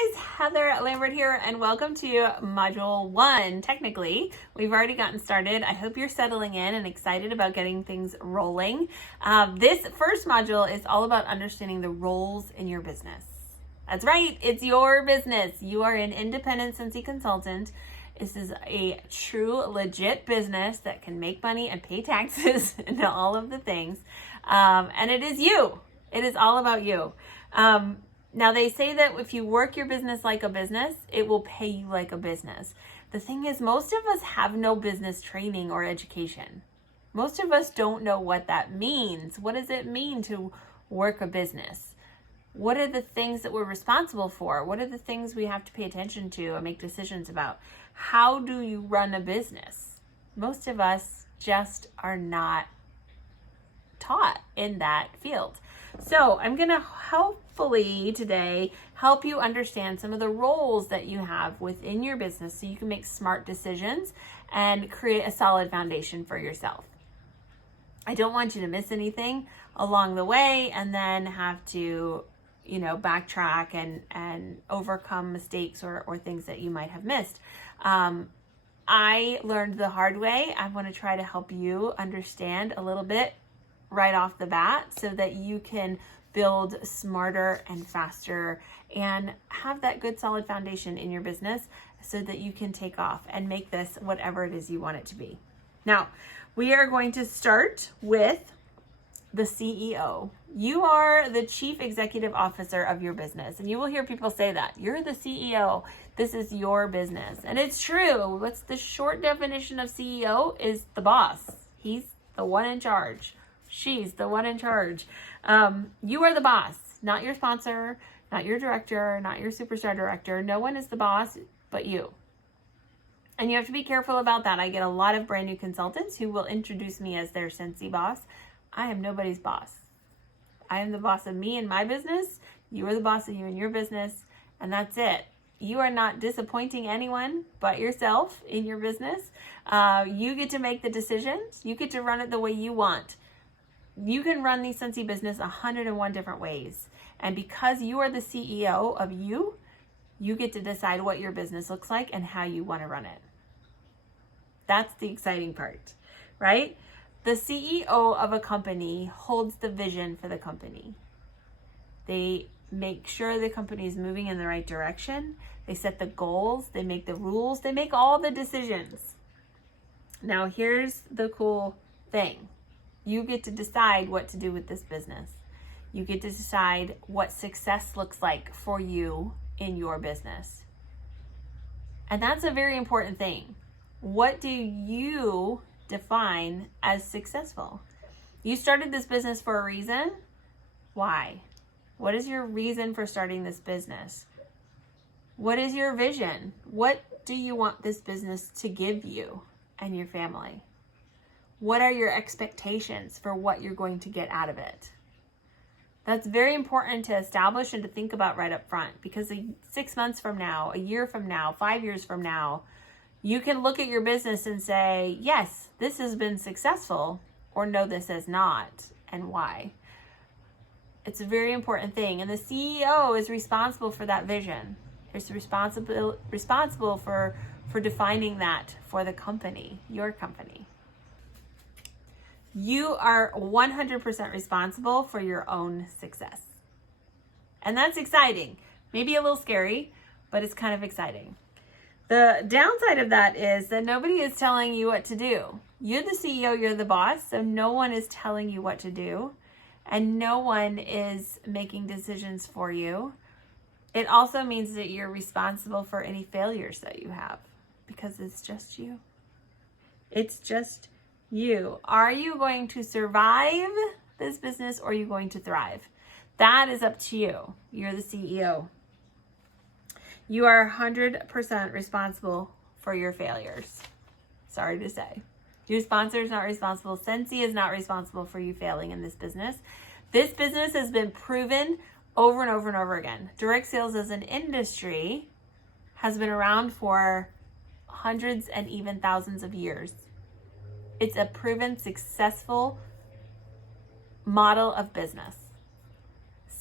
guys, Heather Lambert here, and welcome to Module 1. Technically, we've already gotten started. I hope you're settling in and excited about getting things rolling. This first module is all about understanding the roles in your business. That's right, it's your business. You are an independent Scentsy consultant. This is a true, legit business that can make money and pay taxes and all of the things. And it is you. It is all about you. Now, they say that if you work your business like a business, it will pay you like a business. The thing is, most of us have no business training or education. Most of us don't know what that means. What does it mean to work a business? What are the things that we're responsible for? What are the things we have to pay attention to and make decisions about? How do you run a business? Most of us just are not taught in that field. So I'm going to hopefully today help you understand some of the roles that you have within your business so you can make smart decisions and create a solid foundation for yourself. I don't want you to miss anything along the way and then have to, backtrack and overcome mistakes or things that you might have missed. I learned the hard way. I want to try to help you understand a little bit right off the bat so that you can build smarter and faster and have that good solid foundation in your business so that you can take off and make this whatever it is you want it to be. Now, we are going to start with the CEO. You are the chief executive officer of your business, and you will hear people say that. You're the CEO. This is your business. And it's true. What's the short definition of CEO is the boss. He's the one in charge. She's the one in charge. You are the boss, not your sponsor, not your director, not your superstar director. No one is the boss but you. And you have to be careful about that. I get a lot of brand new consultants who will introduce me as their Scentsy boss. I am nobody's boss. I am the boss of me and my business. You are the boss of you and your business. And that's it. You are not disappointing anyone but yourself in your business. You get to make the decisions. You get to run it the way you want. You can run the Scentsy business 101 different ways. And because you are the CEO of you, you get to decide what your business looks like and how you want to run it. That's the exciting part, right? The CEO of a company holds the vision for the company. They make sure the company is moving in the right direction. They set the goals. They make the rules. They make all the decisions. Now, here's the cool thing. You get to decide what to do with this business. You get to decide what success looks like for you in your business. And that's a very important thing. What do you define as successful? You started this business for a reason. Why? What is your reason for starting this business? What is your vision? What do you want this business to give you and your family? What are your expectations for what you're going to get out of it? That's very important to establish and to think about right up front, because 6 months from now, a year from now, 5 years from now, you can look at your business and say, yes, this has been successful, or no, this has not, and why. It's a very important thing. And the CEO is responsible for that vision. He's responsible for defining that for the company, your company. You are 100% responsible for your own success. And that's exciting. Maybe a little scary, but it's kind of exciting. The downside of that is that nobody is telling you what to do. You're the CEO, you're the boss, so no one is telling you what to do, and no one is making decisions for you. It also means that you're responsible for any failures that you have, because it's just you. It's just you. Are you going to survive this business, or are you going to thrive? That is up to you. You're the CEO. You are 100% responsible for your failures. Sorry to say. Your sponsor is not responsible. Scentsy is not responsible for you failing in this business. This business has been proven over and over and over again. Direct sales as an industry has been around for hundreds and even thousands of years. It's a proven successful model of business.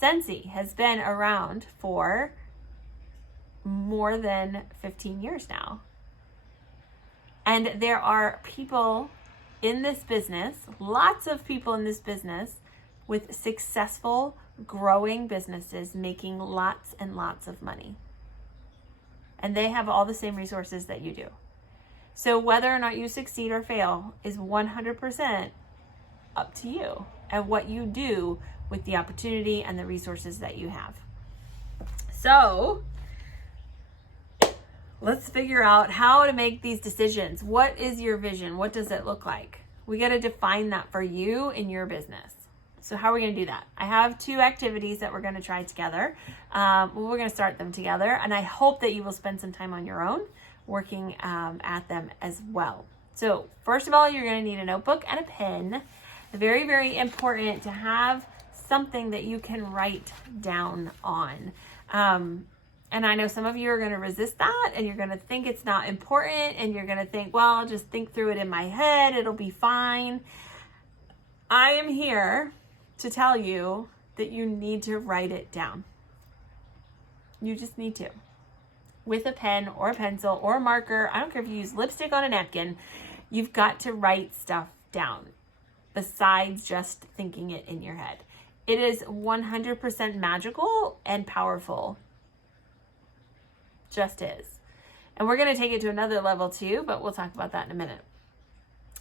Scentsy has been around for more than 15 years now. And there are people in this business, lots of people in this business with successful, growing businesses making lots and lots of money. And they have all the same resources that you do. So whether or not you succeed or fail is 100% up to you and what you do with the opportunity and the resources that you have. So let's figure out how to make these decisions. What is your vision? What does it look like? We got to define that for you in your business. So how are we going to do that? I have 2 activities that we're going to try together. We're going to start them together, and I hope that you will spend some time on your own working at them as well. So first of all, you're going to need a notebook and a pen. Very, very important to have something that you can write down on. And I know some of you are going to resist that, and you're going to think it's not important, and you're going to think, well, I'll just think through it in my head. It'll be fine. I am here to tell you that you need to write it down. You just need to. With a pen or a pencil or a marker. I don't care if you use lipstick on a napkin. You've got to write stuff down besides just thinking it in your head. It is 100% magical and powerful. Just is. And we're going to take it to another level too, but we'll talk about that in a minute.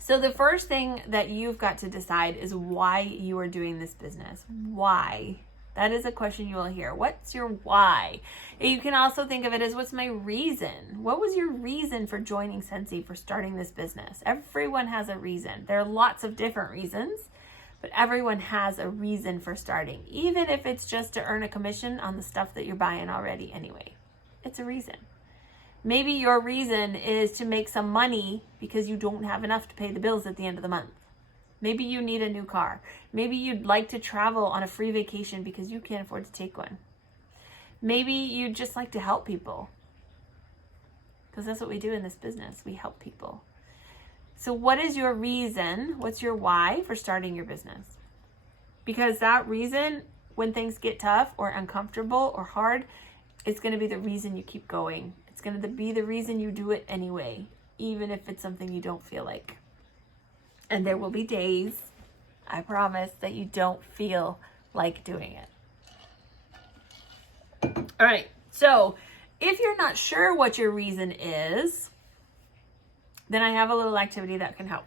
So the first thing that you've got to decide is why you are doing this business. Why? That is a question you will hear. What's your why? You can also think of it as, what's my reason? What was your reason for joining Scentsy, for starting this business? Everyone has a reason. There are lots of different reasons, but everyone has a reason for starting, even if it's just to earn a commission on the stuff that you're buying already anyway. It's a reason. Maybe your reason is to make some money because you don't have enough to pay the bills at the end of the month. Maybe you need a new car. Maybe you'd like to travel on a free vacation because you can't afford to take one. Maybe you'd just like to help people, because that's what we do in this business. We help people. So what is your reason? What's your why for starting your business? Because that reason, when things get tough or uncomfortable or hard, it's going to be the reason you keep going. It's going to be the reason you do it anyway, even if it's something you don't feel like. And there will be days, I promise, that you don't feel like doing it. All right, so if you're not sure what your reason is, then I have a little activity that can help.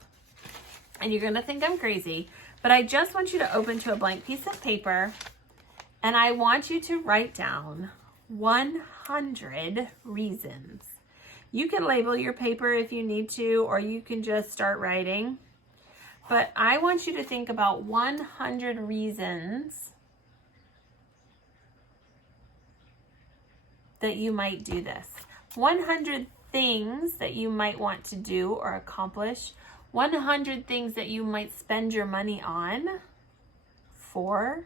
And you're going to think I'm crazy, but I just want you to open to a blank piece of paper, and I want you to write down 100 reasons. You can label your paper if you need to, or you can just start writing. But I want you to think about 100 reasons that you might do this. 100 things that you might want to do or accomplish. 100 things that you might spend your money on for.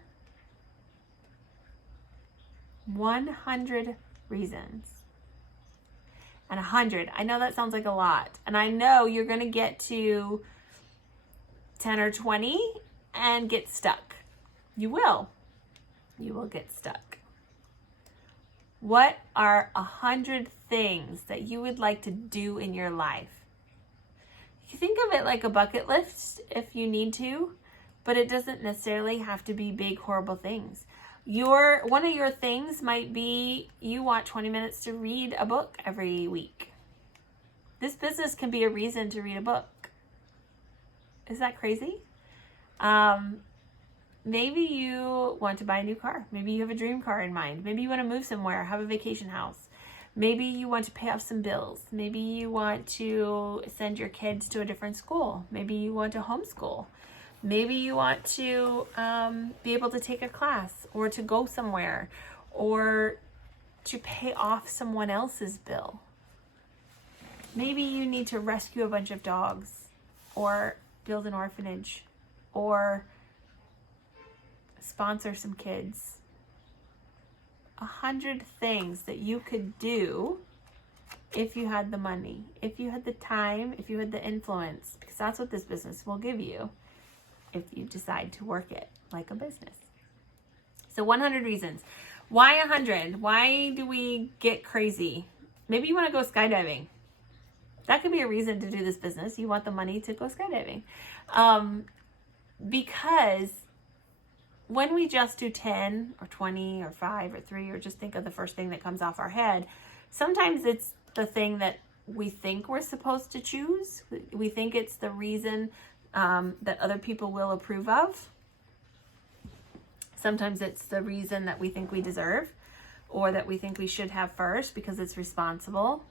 100 reasons. And 100. I know that sounds like a lot. And I know you're going to get to 10 or 20 and get stuck. You will. You will get stuck. What are 100 things that you would like to do in your life? You think of it like a bucket list if you need to, but it doesn't necessarily have to be big, horrible things. One of your things might be you want 20 minutes to read a book every week. This business can be a reason to read a book. Is that crazy? Maybe you want to buy a new car. Maybe you have a dream car in mind. Maybe you want to move somewhere, have a vacation house. Maybe you want to pay off some bills. Maybe you want to send your kids to a different school. Maybe you want to homeschool. Maybe you want to be able to take a class, or to go somewhere, or to pay off someone else's bill. Maybe you need to rescue a bunch of dogs, or build an orphanage, or sponsor some kids. 100 things that you could do if you had the money, if you had the time, if you had the influence, because that's what this business will give you if you decide to work it like a business. So 100 reasons. Why 100? Why do we get crazy? Maybe you want to go skydiving. That could be a reason to do this business. You want the money to go skydiving. Because when we just do 10 or 20 or 5 or 3 or just think of the first thing that comes off our head, sometimes it's the thing that we think we're supposed to choose. We think it's the reason that other people will approve of. Sometimes it's the reason that we think we deserve or that we think we should have first because it's responsible.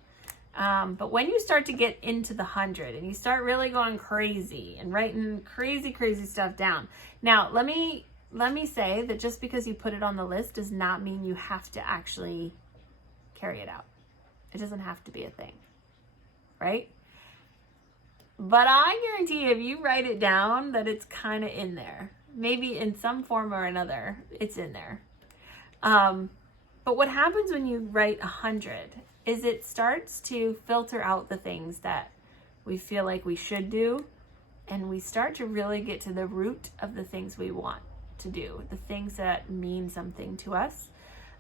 But when you start to get into the 100 and you start really going crazy and writing crazy stuff down. Now, let me say that just because you put it on the list does not mean you have to actually carry it out. It doesn't have to be a thing, right? But I guarantee you, if you write it down, that it's kind of in there. Maybe in some form or another, it's in there. But what happens when you write 100 is it starts to filter out the things that we feel like we should do, and we start to really get to the root of the things we want to do, the things that mean something to us.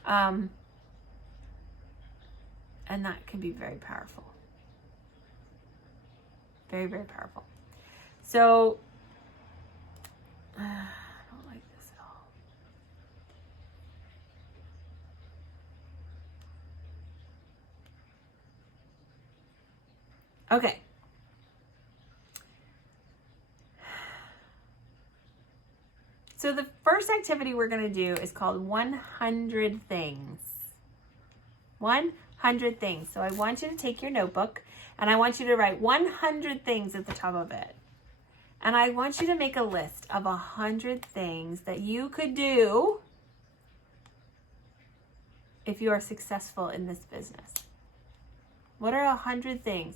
And that can be very powerful. Very, very powerful. So, I don't like this at all. Okay. So the first activity we're going to do is called 100 things. 100 things. So I want you to take your notebook and I want you to write 100 things at the top of it. And I want you to make a list of 100 things that you could do if you are successful in this business. What are 100 things?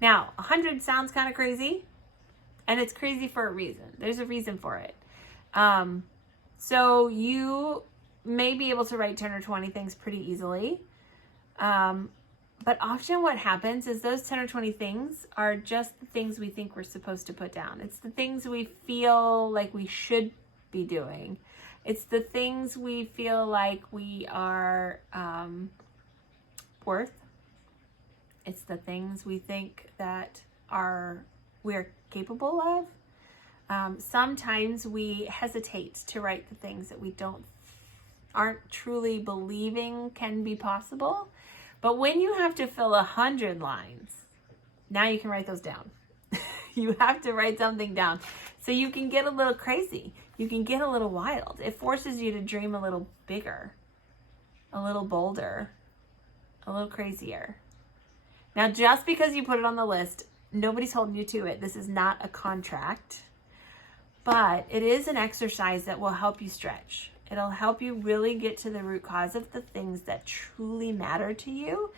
Now, 100 sounds kind of crazy, and it's crazy for a reason. There's a reason for it. So you may be able to write 10 or 20 things pretty easily. But often what happens is those 10 or 20 things are just the things we think we're supposed to put down. It's the things we feel like we should be doing. It's the things we feel like we are worth. It's the things we think that we're capable of. Sometimes we hesitate to write the things that we aren't truly believing can be possible. But when you have to fill 100 lines, now you can write those down. You have to write something down so you can get a little crazy. You can get a little wild. It forces you to dream a little bigger, a little bolder, a little crazier. Now, just because you put it on the list, nobody's holding you to it. This is not a contract, but it is an exercise that will help you stretch. It'll help you really get to the root cause of the things that truly matter to you.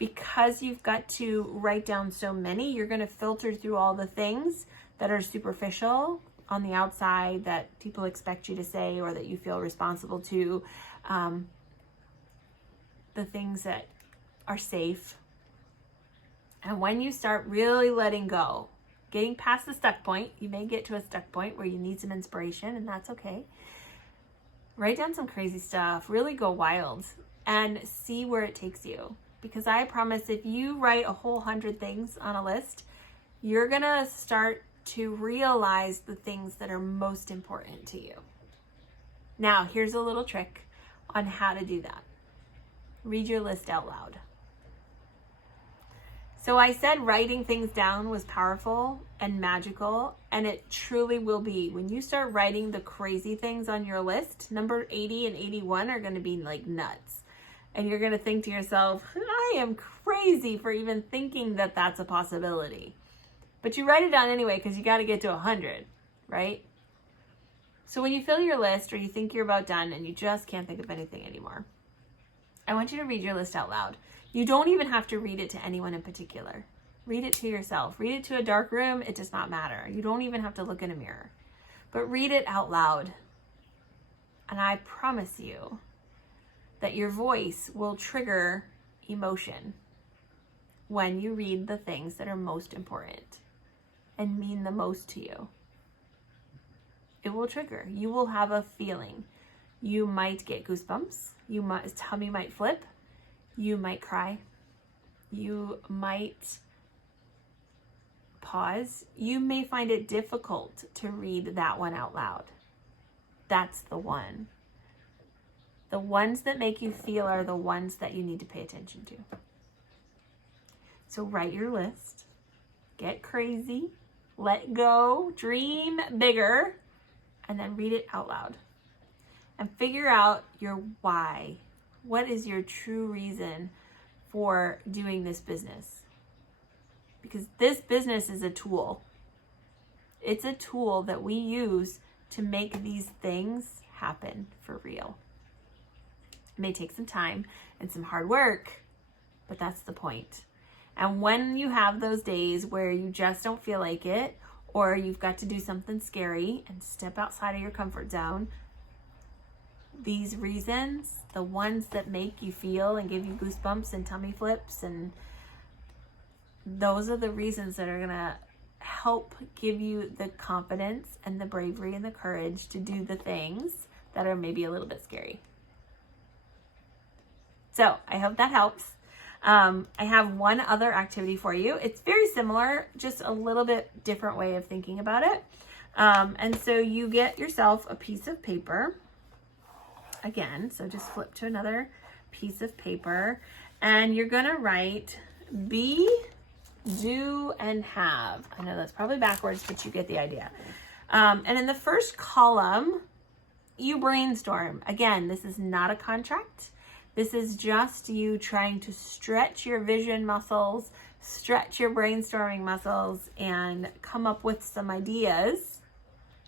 Because you've got to write down so many, you're going to filter through all the things that are superficial on the outside that people expect you to say or that you feel responsible to. The things that are safe. And when you start really letting go, getting past the stuck point, you may get to a stuck point where you need some inspiration, and that's okay. Write down some crazy stuff, really go wild and see where it takes you. Because I promise if you write a whole 100 things on a list, you're going to start to realize the things that are most important to you. Now, here's a little trick on how to do that. Read your list out loud. So I said writing things down was powerful and magical, and it truly will be. When you start writing the crazy things on your list, number 80 and 81 are going to be like nuts. And you're going to think to yourself, I am crazy for even thinking that that's a possibility. But you write it down anyway because you got to get to 100, right? So when you fill your list or you think you're about done and you just can't think of anything anymore, I want you to read your list out loud. You don't even have to read it to anyone in particular. Read it to yourself. Read it to a dark room. It does not matter. You don't even have to look in a mirror. But read it out loud. And I promise you that your voice will trigger emotion when you read the things that are most important and mean the most to you. It will trigger. You will have a feeling. You might get goosebumps. Tummy might flip. You might cry. You might pause. You may find it difficult to read that one out loud. That's the one. The ones that make you feel are the ones that you need to pay attention to. So write your list. Get crazy. Let go. Dream bigger. And then read it out loud. And figure out your why. What is your true reason for doing this business? Because this business is a tool. It's a tool that we use to make these things happen for real. It may take some time and some hard work, but that's the point. And when you have those days where you just don't feel like it, or you've got to do something scary and step outside of your comfort zone, these reasons, the ones that make you feel and give you goosebumps and tummy flips, and those are the reasons that are going to help give you the confidence and the bravery and the courage to do the things that are maybe a little bit scary. So I hope that helps. I have one other activity for you. It's very similar, just a little bit different way of thinking about it. And so you get yourself a piece of paper again. So just flip to another piece of paper, and you're going to write be, do, and have. I know that's probably backwards, but you get the idea. And in the first column, you brainstorm. Again, this is not a contract. This is just you trying to stretch your vision muscles, stretch your brainstorming muscles, and come up with some ideas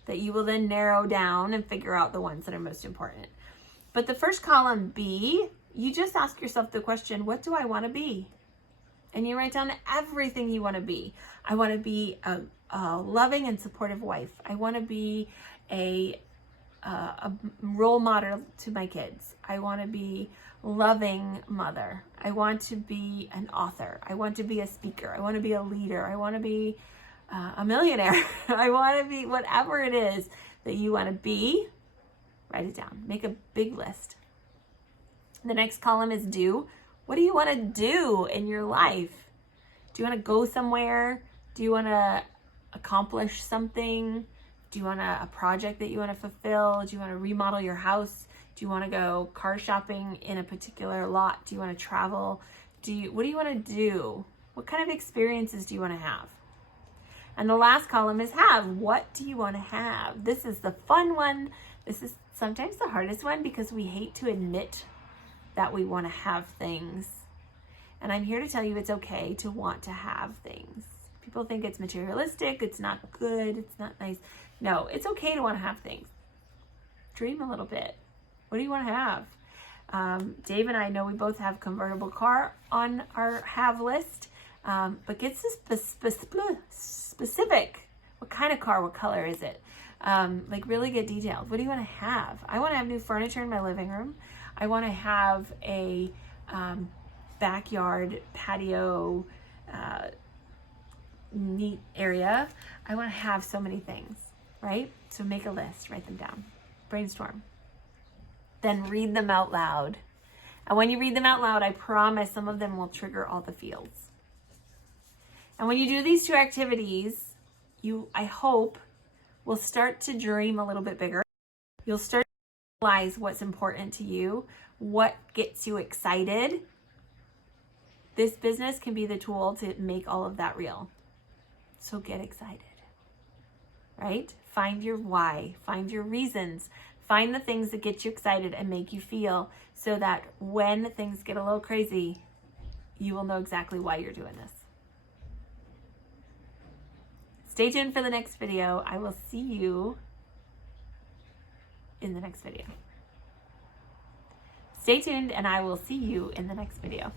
that you will then narrow down and figure out the ones that are most important. But the first column, B, you just ask yourself the question, what do I want to be? And you write down everything you want to be. I want to be a loving and supportive wife. I want to be a role model to my kids. I want to be loving mother. I want to be an author. I want to be a speaker. I want to be a leader. I want to be a millionaire. I want to be whatever it is that you want to be. Write it down. Make a big list. The next column is do. What do you want to do in your life? Do you want to go somewhere? Do you want to accomplish something? Do you want a project that you want to fulfill? Do you want to remodel your house? Do you want to go car shopping in a particular lot? Do you want to travel? What do you want to do? What kind of experiences do you want to have? And the last column is have. What do you want to have? This is the fun one. This is sometimes the hardest one because we hate to admit that we want to have things. And I'm here to tell you it's okay to want to have things. People think it's materialistic, it's not good, it's not nice. No, it's okay to want to have things. Dream a little bit. What do you want to have? Dave and I know we both have convertible car on our have list, but get specific. What kind of car? What color is it? Like really get detailed. What do you want to have? I want to have new furniture in my living room. I want to have a backyard patio, neat area. I want to have so many things, right? So make a list, write them down, brainstorm. Then read them out loud. And when you read them out loud, I promise some of them will trigger all the feels. And when you do these two activities, I hope, will start to dream a little bit bigger. You'll start to realize what's important to you, what gets you excited. This business can be the tool to make all of that real. So get excited, right? Find your why, find your reasons, find the things that get you excited and make you feel so that when things get a little crazy, you will know exactly why you're doing this. Stay tuned for the next video. I will see you in the next video. Stay tuned and I will see you in the next video.